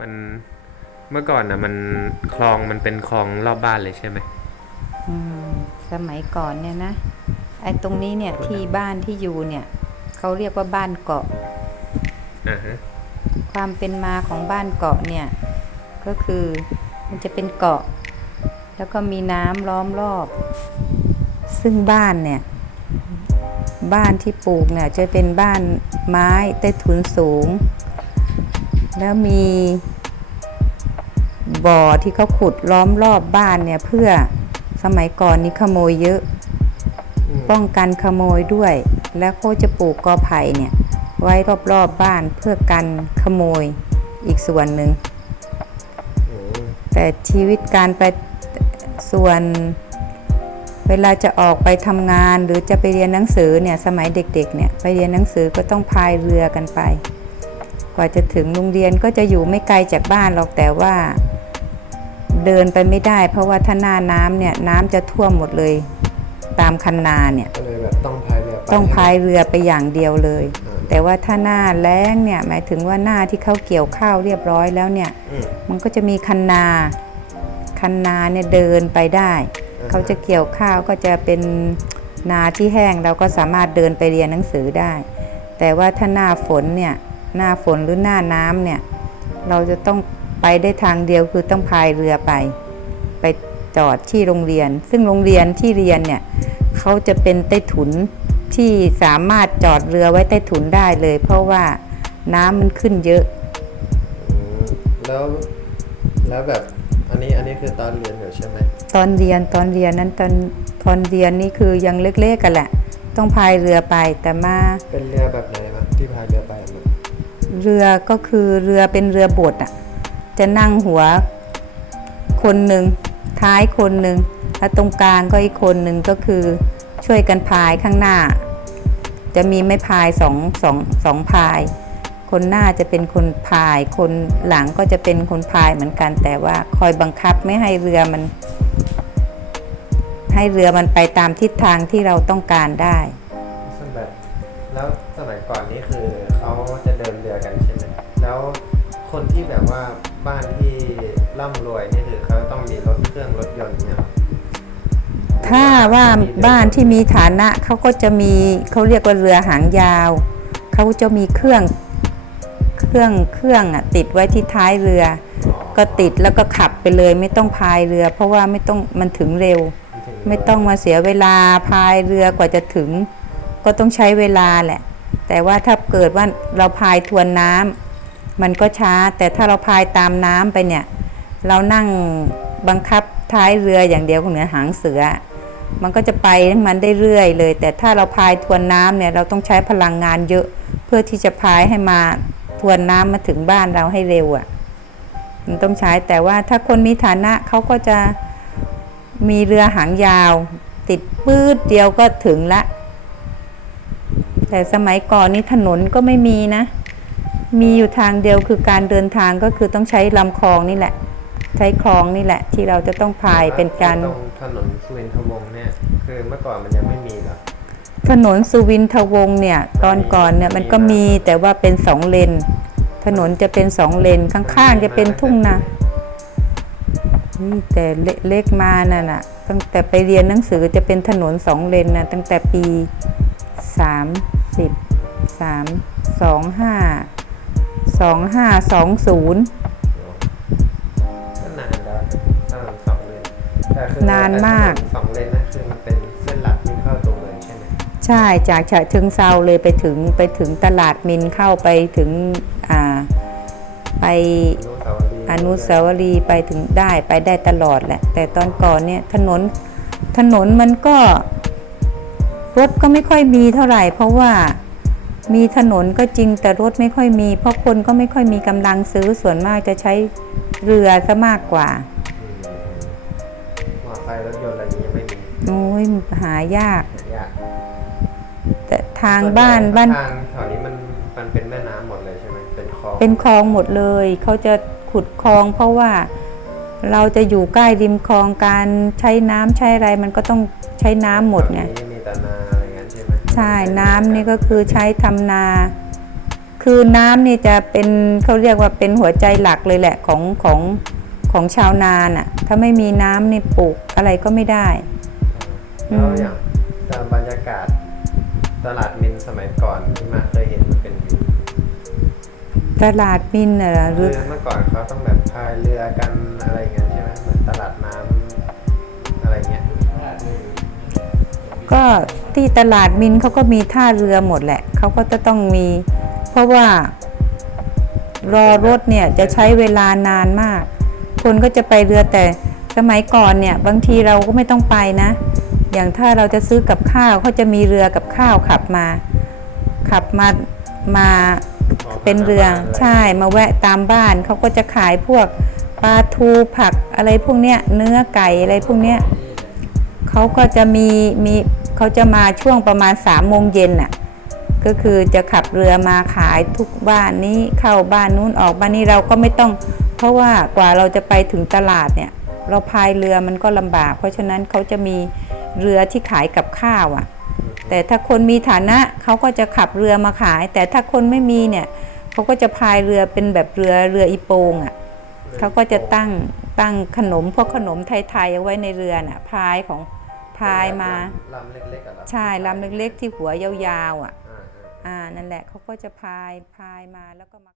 มันเมื่อก่อนนะมันคลองมันเป็นคลองรอบบ้านเลยใช่ไหมอืมสมัยก่อนเนี่ยนะไอ้ตรงนี้เนี่ยที่บ้านที่อยู่เนี่ยเขาเรียกว่าบ้านเกาะอ่าฮะความเป็นมาของบ้านเกาะเนี่ย ก็คือมันจะเป็นเกาะ แล้วก็มีน้ำล้อมรอบ ซึ่งบ้านเนี่ย บ้านที่ปลูกเนี่ยจะเป็นบ้านไม้ใต้ถุนสูง แล้วมีบ่อที่เขาขุดล้อมรอบบ้านเนี่ย เพื่อสมัยก่อนนี้ขโมยเยอะอืมป้องกันขโมยด้วย แล้วเขาจะปลูกกอไผ่เนี่ย ไว้รอบๆบบ้านเพื่อกันขโมยอีกส่วนหนึ่งโอ้แต่ชีวิตการไปส่วน เวลาจะออกไปทำงานหรือจะไปเรียนหนังสือเนี่ยสมัยเด็กๆเนี่ยไปเรียนหนังสือก็ต้องพายเรือกันไปก ว่าจะถึงโรงเรียนก็จะอยู่ไม่ไกลจากบ้านหรอกแต่ว่า เดินไปไม่ได้ เพราะว่าถ้าหน้าน้ำเนี่ยน้ำจะท่วมหมดเลย ตามคันนาเนี่ยก็เลยแบบต้องพายเรือไปต้องพายเรือไปอย่างเดียวเลยอ่าแต่ว่าถ้าหน้าแล้งเนี่ยหมายถึงว่าหน้าที่เขาเกี่ยวข้าวเรียบร้อยแล้วเนี่ย อืมมันก็จะมีคันนา คันนาเนี่ยเดินไปได้อ่าฮะเขาจะเกี่ยวข้าวก็จะเป็นนาที่แห้งเราก็สามารถเดินไปเรียนหนังสือได้ แต่ว่าถ้าหน้าฝนเนี่ย หน้าฝนหรือหน้าน้ำเนี่ย เราจะต้องไปได้ทางเดียวคือต้องพายเรือไป ไปจอดที่โรงเรียน ซึ่งโรงเรียนที่เรียนเนี่ยเขาจะเป็นใต้ถุนที่สามารถจอดเรือไว้ใต้ถุนได้เลย เพราะว่าน้ำมันขึ้นเยอะอืมแล้วแล้วแบบอันนี้อันนี้คือตอนเรียนอยู่ใช่ไหมตอนเรียนตอนเรียนนั้นตอนตอนเรียนนี่คือยังเล็กๆกันแหละ ต้องพายเรือไปแต่มาเป็นเรือแบบไหนวะที่พายเรือไปมัน เรือก็คือเรือเป็นเรือบดอะจะนั่งหัวคนหนึ่งท้ายคนหนึ่งแล้วตรงกลางก็อีกคนหนึ่งก็คือช่วยกันพายข้างหน้า จะมีไม้พายสองสองสองพาย คนหน้าจะเป็นคนพาย คนหลังก็จะเป็นคนพายเหมือนกัน แต่ว่าคอยบังคับไม่ให้เรือมัน ให้เรือมันไปตามทิศทางที่เราต้องการได้ แล้วสมัยก่อนนี่คือเขาจะเดินเรือกันใช่ไหมแล้วคนที่แบบว่าบ้านที่ร่ำรวยนี่คือเขาต้องมีรถเครื่องรถยนต์เนี่ยถ้าว่าบ้านที่มีฐานะเขาก็จะมีเขาเรียกว่าเรือหางยาวเขาจะมีเครื่องเครื่องเครื่องอะติดไว้ที่ท้ายเรือ ก็ติดแล้วก็ขับไปเลยไม่ต้องพายเรือ เพราะว่าไม่ต้องมันถึงเร็ว ไม่ต้องมาเสียเวลาพายเรือกว่าจะถึง ก็ต้องใช้เวลาแหละ แต่ว่าถ้าเกิดว่าเราพายทวนน้ำมันก็ช้า แต่ถ้าเราพายตามน้ำไปเนี่ย เรานั่งบังคับท้ายเรืออย่างเดียวเหมือนหางเสือ มันก็จะไปมันได้เรื่อยเลย แต่ถ้าเราพายทวนน้ำเนี่ยเราต้องใช้พลังงานเยอะ เพื่อที่จะพายให้มาทวนน้ำมาถึงบ้านเราให้เร็วอะ่ะมันต้องใช้แต่ว่าถ้าคนมีฐานะเขาก็จะมีเรือหางยาว ติดปื้ดเดียวก็ถึงละ แต่สมัยก่อนนี้ถนนก็ไม่มีนะ มีอยู่ทางเดียวคือการเดินทางก็คือต้องใช้ลำคลองนี่แหละ ใช้คลองนี่แหละ ที่เราจะต้องพายเป็นการตรงถนนสุวินทวงศ์เนี่ยคือเมื่อก่อนมันยังไม่มีหรอกถนนสุวินทวงศ์เนี่ย ตอนก่อนเนี่ยมันก็มีแต่ว่าเป็นสองเลน ถนนจะเป็นสองเลนข้างๆจะเป็นทุ่งนานี่แต่เล็กๆมานั่นน่ะ ตั้งแต่ไปเรียนหนังสือจะเป็นถนนสองเลนนะตั้งแต่ปีสาม สิบสามสองห้าสองห้าสองศูนย์ก็นานแล้วถนนสองเลนแต่คือนานมากถนนสองเลนนะคือมันเป็นเส้นหลักที่เข้าตัวเมืองใช่ไหมใช่จากฉะเชิงเซาเลยไปถึงไปถึงตลาดมินเข้าไปถึงอ่าไปอนุสาวรีย์อนุสาวรีย์ไปถึงได้ไปได้ตลอดแหละ แต่ตอนก่อนเนี่ยถนนถนนมันก็รถก็ไม่ค่อยมีเท่าไหร่ เพราะว่า มีถนนก็จริงแต่รถไม่ค่อยมี เพราะคนก็ไม่ค่อยมีกำลังซื้อส่วนมากจะใช้เรือซะมากกว่าอืมมอเตอร์ไซค์รถยนต์อะไรอย่างนี้ไม่มีโอ้ยหายาก ยากแต่ทางบ้านบ้าน ทางแถวนี้มันมันเป็นแม่น้ำหมดเลยใช่ไหมเป็นคลองเป็นคลองหมดเลย เขาจะขุดคลองเพราะว่าเราจะอยู่ใกล้ริมคลองการใช้น้ำใช้อะไรมันก็ต้องใช้น้ำหมดไง แถวนี้มีแต่นาอะไรเงี้ย ใช่ไหมใช่น้ำนี่ก็คือใช้ทำนา คือน้ำนี่จะเป็นเขาเรียกว่าเป็นหัวใจหลักเลยแหละของของของชาวนาน่ะ ถ้าไม่มีน้ำนี่ปลูกอะไรก็ไม่ได้แล้วอืมอย่างตามบรรยากาศตลาดมินสมัยก่อนที่มาเคยเห็นมันเป็นอยู่ตลาดมินน่ะเหรอหรืคืออเมื่อก่อนเขาต้องแบบพายเรือกันอะไรอย่างเงี้ยใช่ไหมเหมือนตลาดน้ำอะไรเงี้ย ก็ที่ตลาดมินเขาก็มีท่าเรือหมดแหละเขาก็จะต้องมี เพราะว่ารอรถเนี่ยจะใช้เวลานานมาก คนก็จะไปเรือแต่สมัยก่อนเนี่ยบางทีเราก็ไม่ต้องไปนะ อย่างถ้าเราจะซื้อกับข้าวเขาจะมีเรือกับข้าวขับมา ขับมามาเป็นเรือใช่มาแวะตามบ้านเขาก็จะขายพวกปลาทูผักอะไรพวกเนี้ยเนื้อไก่อะไรพวกเนี้ยเขาก็จะมีมี เขาจะมาช่วงประมาณสามโมงเย็นน่ะก็คือจะขับเรือมาขายทุกบ้านนี้เข้าบ้านนู้นออกบ้านนี้เราก็ไม่ต้อง เพราะว่ากว่าเราจะไปถึงตลาดเนี่ย เราพายเรือมันก็ลำบาก เพราะฉะนั้นเขาจะมีเรือที่ขายกับข้าวอะ แต่ถ้าคนมีฐานะเขาก็จะขับเรือมาขาย แต่ถ้าคนไม่มีเนี่ยเขาก็จะพายเรือเป็นแบบเรือเรืออีโปงอะ่ะเขาก็จะตั้งตั้งขนมพวกขนมไทยๆเอาไว้ในเรือน่ะพายของ พายมาลำเล็กๆอะเหรอใช่ลำเล็กๆ ที่หัวยาวๆอะอ่าๆอ่านั่นแหละเขาก็จะพายพายมาแล้วก็มา